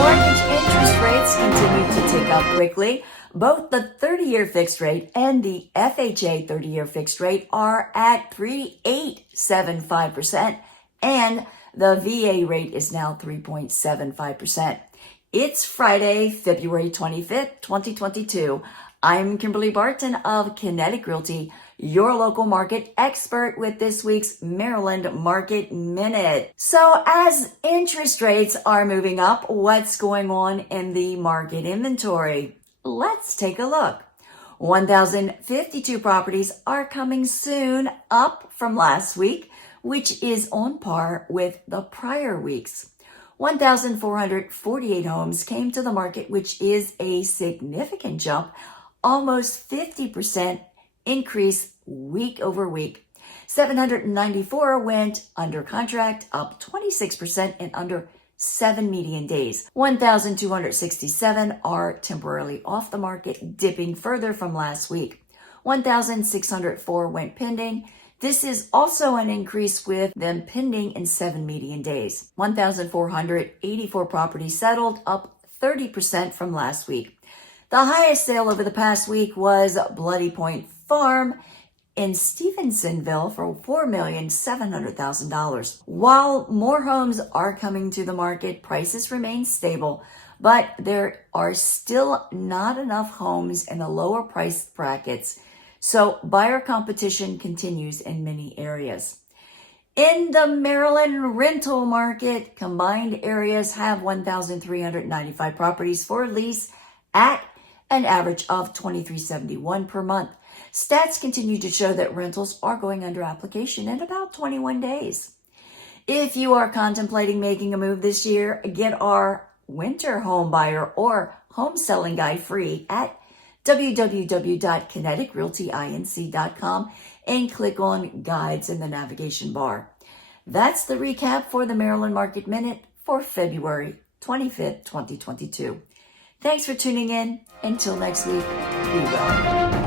Mortgage interest rates continue to tick up quickly. Both the 30-year fixed rate and the FHA 30-year fixed rate are at 3.875%, and the VA rate is now 3.75%. It's Friday, February 25th, 2022. I'm Kimberly Barton of Kinetic Realty, your local market expert, with this week's Maryland Market Minute. So as interest rates are moving up, what's going on in the market inventory? Let's take a look. 1,052 properties are coming soon, up from last week, which is on par with the prior weeks. 1,448 homes came to the market, which is a significant jump, almost 50% increase week over week. 794 went under contract, up 26% in under 7 median days. 1,267 are temporarily off the market, dipping further from last week. 1,604 went pending. This is also an increase with them pending in 7 median days. 1,484 properties settled, up 30% from last week. The highest sale over the past week was Bloody Point Farm in Stevensonville for $4,700,000. While more homes are coming to the market, prices remain stable, but there are still not enough homes in the lower price brackets, so buyer competition continues in many areas. In the Maryland rental market, combined areas have 1,395 properties for lease at an average of $2,371 per month. Stats continue to show that rentals are going under application in about 21 days. If you are contemplating making a move this year, get our winter home buyer or home selling guide free at www.kineticrealtyinc.com and click on guides in the navigation bar. That's the recap for the Maryland Market Minute for February 25th, 2022. Thanks for tuning in. Until next week, be well.